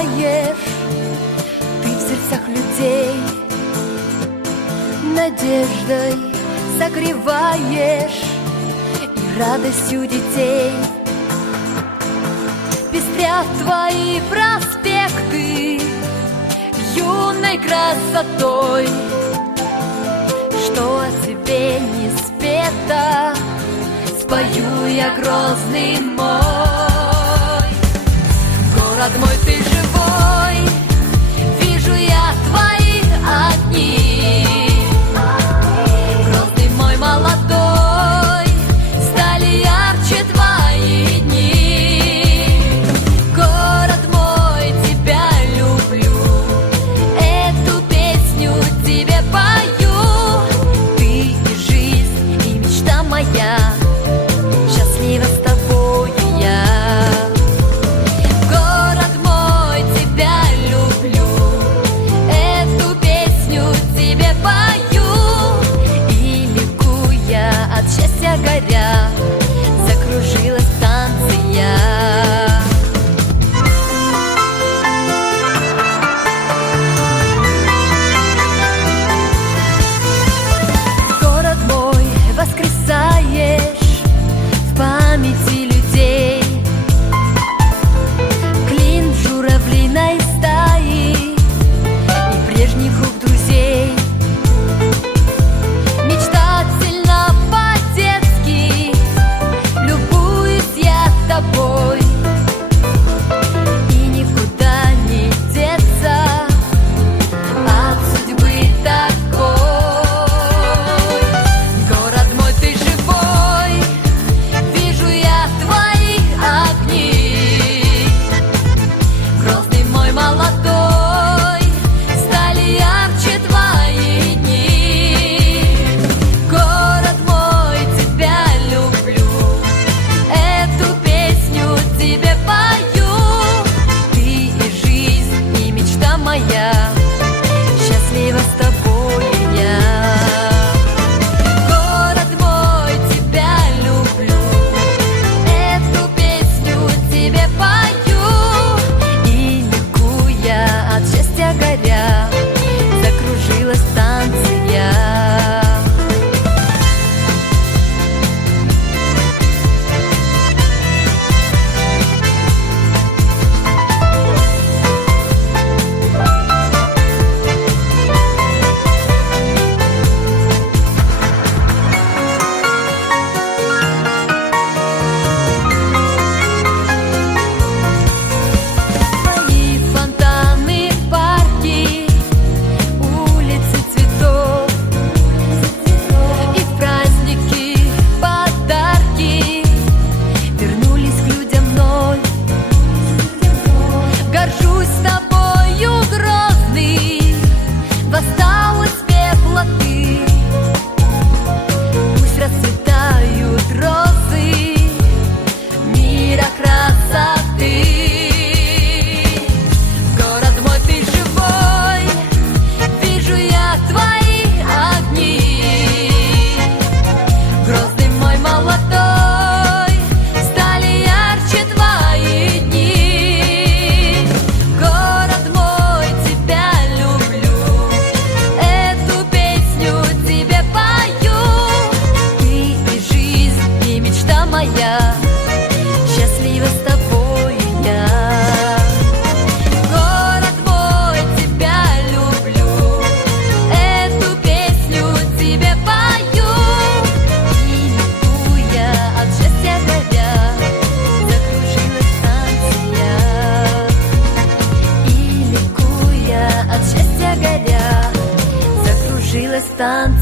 играешь ты в сердцах людей, надеждой согреваешь и радостью детей. Пестрят твои проспекты юной красотой, что о тебе не спето, спою я, Грозный мой. Город мой, ты живой, вижу я твои огни. Грозный мой молодой, стали ярче твои дни. Город мой, тебя люблю, эту песню тебе пою. Ты и жизнь, и мечта моя, счастлива с тобою я. Город мой, тебя люблю, эту песню тебе пою. И ликуя, от счастья горя, закружилась в танце я. Город мой, воскресаешь в памяти людей, клин в журавлиной стаи и прежних рук друзей. Мечтательно по-детски любуюсь я тобой, и никуда не деться от судьбы такой. Город мой, ты живой, вижу я твои огни. Грозный мой молодой, стали ярче твои дни. Город мой, тебя люблю, эту песню тебе пою. Ты и жизнь, и мечта моя, счастлива с тобой я. Город мой, тебя люблю, эту песню тебе пою. И ликуя, от счастья горя, закружилась в танце я. Твои фонтаны, парки, улицы цветов, и в праздники подарки вернулись к людям вновь. Горжусь тобою, Грозный, восстал из пепла ты. Пусть расцветают розы мира красоты. Город мой, ты живой, вижу я твои огни. Грозный мой молодой, стали ярче твои дни. Город мой, тебя люблю, эту песню тебе пою. Ты и жизнь, и мечта моя, счастлива с тобой я. Город мой, тебя люблю, эту песню тебе пою. И ликуя, от счастья горя, закружилась в танце я. И ликуя, от счастья горя, закружилась в танце.